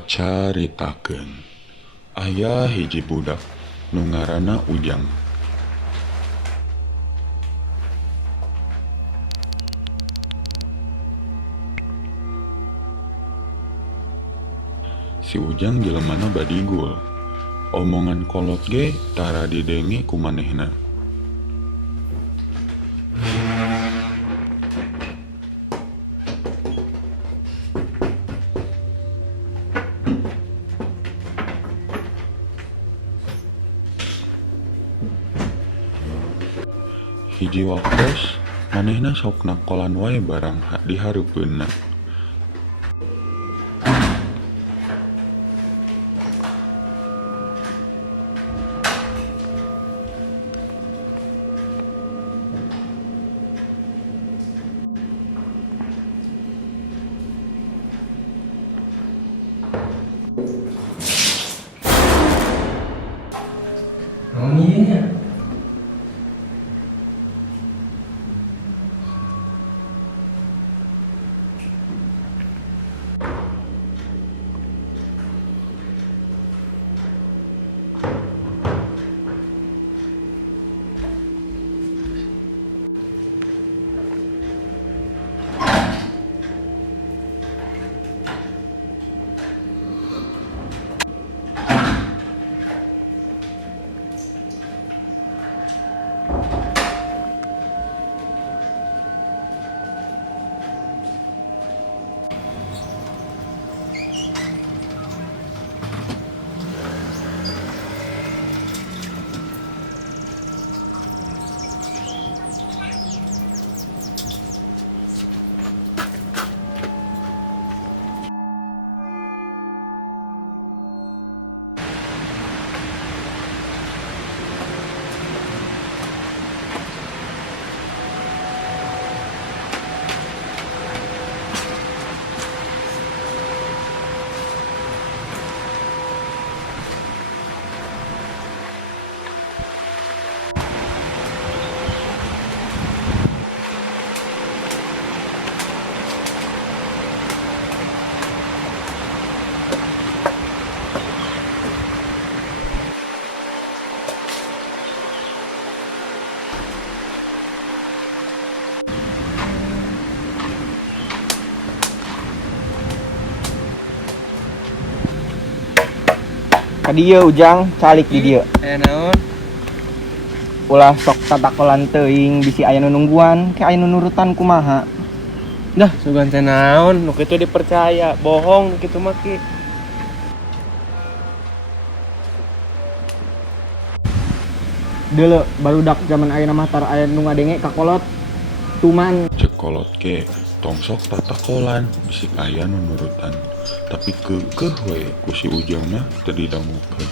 Kacaritakeun. Aya hiji budak nu ngaranna Ujang. Si Ujang jelemana badigul. Omongan kolot ge tara didenge ku manehna. Hiji waktos manehna sok nakolan wae barang dihareupeunna. Oh iya. Ka dieu Ujang calik di dieu. Naon? Ulah sok tatakolan teuing bisi aya nu nungguan, ke aya nu nurutan kumaha. Dah, sugan teh naon? Nu kitu dipercaya, bohong kitu mah ki. Deuleu barudak zaman ayeuna mah tar aya nu ngadenge kakolot. Tuman Cek kolot ge tong sok tatakolan bisik aya nu nurutan. Tapi keukeuh we ku si Ujang mah teu didangukeun.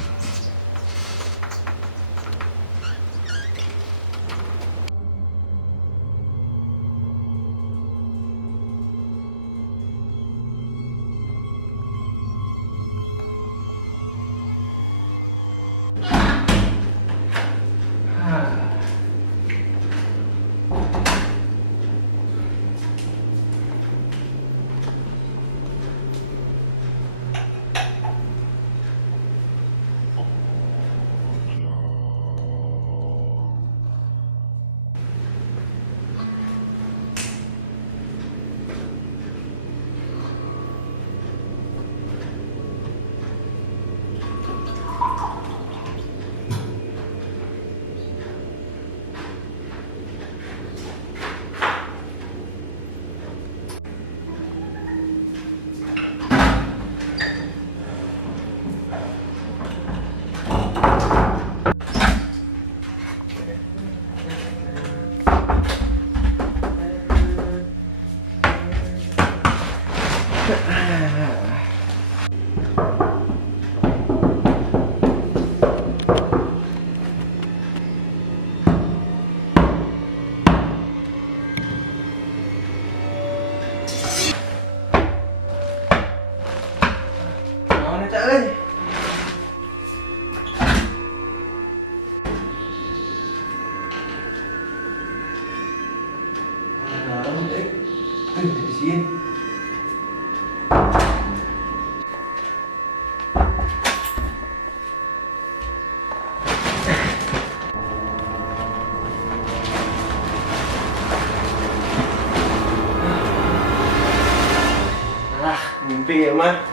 mimpi ya mah.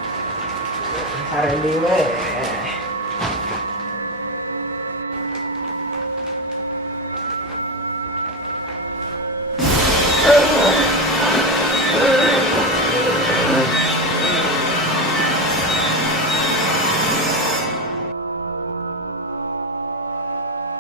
Hari ini we.